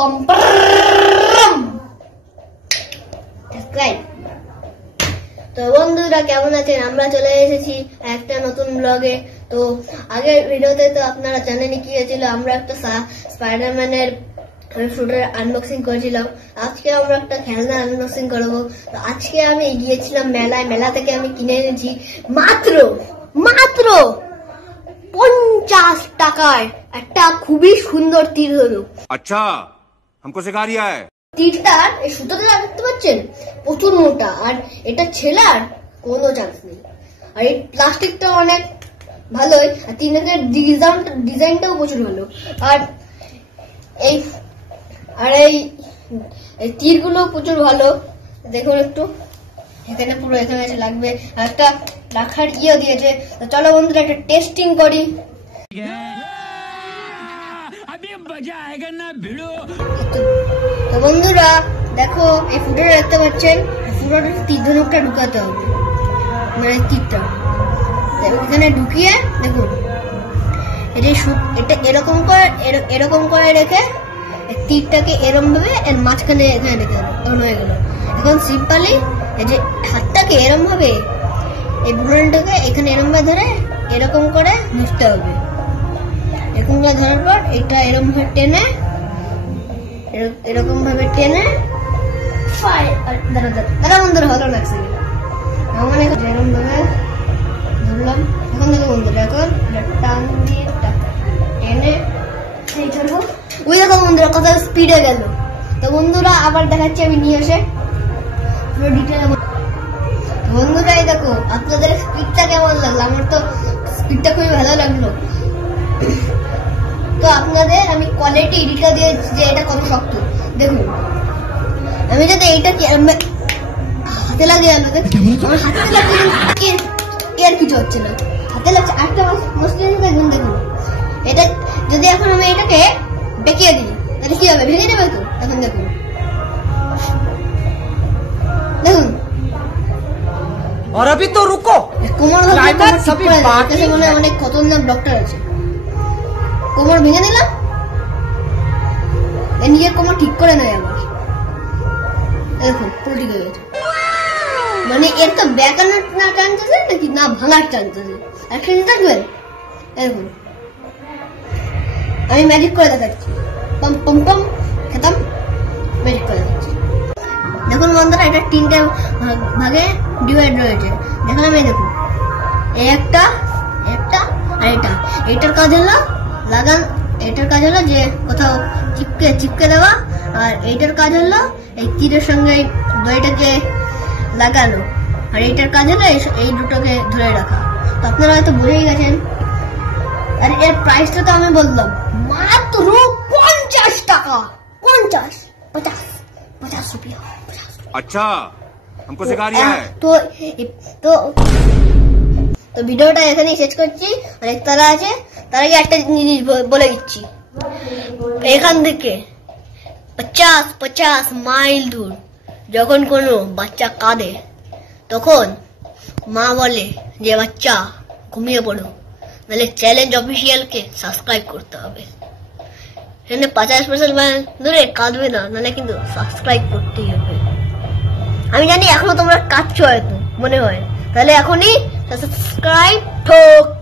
পম subscribe. তো বন্ধুরা কেমন আছেন? আমরা চলে এসেছি একটা নতুন ব্লগে। তো আগের ভিডিওতে তো আপনারা জানেনই কি হয়েছিল, আমরা একটা স্পাইডারম্যানের ফ্রুটের আনবক্সিং করেছিলাম। আজকে আমরা একটা খেলনা আনবক্সিং করবো। তো আজকে আমি গিয়েছিলাম মেলায়, মেলা থেকে আমি কিনে এনেছি মাত্র 50 টাকায় একটা খুবই সুন্দর তীর হলো। আচ্ছা हमको सिखा रिया है। তীরটার এই সুতোটা দেখতে পাচ্ছেন প্রচুর মোটা, আর এটা ছেলার কোনো চান্স নেই। আর এই প্লাস্টিকটা অনেক ভালোই, আর তীরের ডিজাইনটাও প্রচুর ভালো। আর এই তীরগুলো প্রচুর ভালো। দেখুন একটু এখানে পুরো এখানে লাগবে, আর একটা রাখার ইয়ে দিয়েছে। তো চলো বন্ধুরা একটা টেস্টিং করি। তো বন্ধুরা দেখো এই ফুটোটা দেখতে পাচ্ছেন, ফুটোটা তীর ধনুকটা ঢুকাতে হবে, মানে তীরটা এখানে ঢুকিয়ে দেখুন এটা এরকম করে রেখে তীরটাকে এরম ভাবে এর মাঝখানে এখানে রেখে দেবো। তখন হয়ে গেল। এখন সিম্পলি এই যে হাতটাকে এরম ভাবে এই বুড়োটাকে এখানে এরম ভাবে ধরে এরকম করে ধরতে হবে। এরকম করে ধরার পর এটা এরকম ভাবে টেনে এরকম ভাবে টেনে দাঁড়া বন্ধুরা ভালো লাগছে আমার এরকম ভাবে ধরলাম। এখন দেখো বন্ধুরা এখন টান দিয়ে টেনে সেই ধরবো। ওই দেখো বন্ধুরা কত স্পিডে গেল। তো বন্ধুরা আবার দেখাচ্ছি আমি নিয়ে এসে পুরো ডিটেল। বন্ধুরা এই দেখো আপনাদের স্পিডটা কেমন লাগলো? আমার তো স্পিডটা খুবই ভালো লাগলো। তো আপনাদের আমি কোয়ালিটি এডিটটা দিয়েছি যে এটা কত শক্ত। দেখুন আমি যদি এইটা হাতে লাগিয়ে আমার হাতে লাগিয়ে এর কিছু হচ্ছে না, হাতে লাগছে। আরেকটা মশলা দেখুন, দেখুন এটা যদি এখন আমি এটাকে বেঁকিয়ে দিই তাহলে কি হবে? ভেঙে যাবে তো। এখন দেখুন দেখুন और अभी तो रुको, কোমর বলে অনেক খতরনাক ডক্টর আছে। কোমর ভেঙে দিলাম, নিজের কোমর ঠিক করে নেয় আবার। দেখুন পুরো ঠিক হয়ে গেছে। মানে এর তো বেঁকানোর না চান্স আছে নাকি না ভাঙার চান্স আছে। একটা দেখবেন দেখুন আমি ম্যাজিক করে দেখাচ্ছি। পম পম পম খেতাম, ম্যাজিক করে দেখাচ্ছি। দেখুন বন্ধুরা এটা 3টে ভাগে ডিভাইড রয়েছে। দেখুন আমি দেখুন একটা আর এটার কাজ হলো লাগান, এটার কাজ হলো যে কোথাও চিপকে দেওয়া, আর এইটার কাজ হলো এই তীরের সঙ্গে দড়িটাকে লাগানো, আর এইটার কাজ হলো এই দুটোকে ধরে রাখা। তো আপনারা হয়তো বুঝেই গেছেন। আর এর প্রাইসটা তো আমি বললাম মাত্র 50 টাকা। 50 रुपया। अच्छा हमको सिखा रिया है। তো ভিডিওটা এখানেই শেষ করছি। অনেক তারা আছে, তার আগে একটা জিনিস বলে দিচ্ছি। এখান থেকে 50 মাইল দূর যখন কোনো বাচ্চা কাঁদে তখন মা বলে যে বাচ্চা ঘুমিয়ে পড়ো, নাহলে চ্যালেঞ্জ অফিসিয়ালকে সাবস্ক্রাইব করতে হবে। এখানে 50% মাইল দূরে কাঁদবে না, নাহলে কিন্তু সাবস্ক্রাইব করতেই হবে। আমি জানি এখনো তোমরা কাঁদছো হয়তো মনে হয়, তাহলে এখনই সাবস্ক্রাইব ঠোক।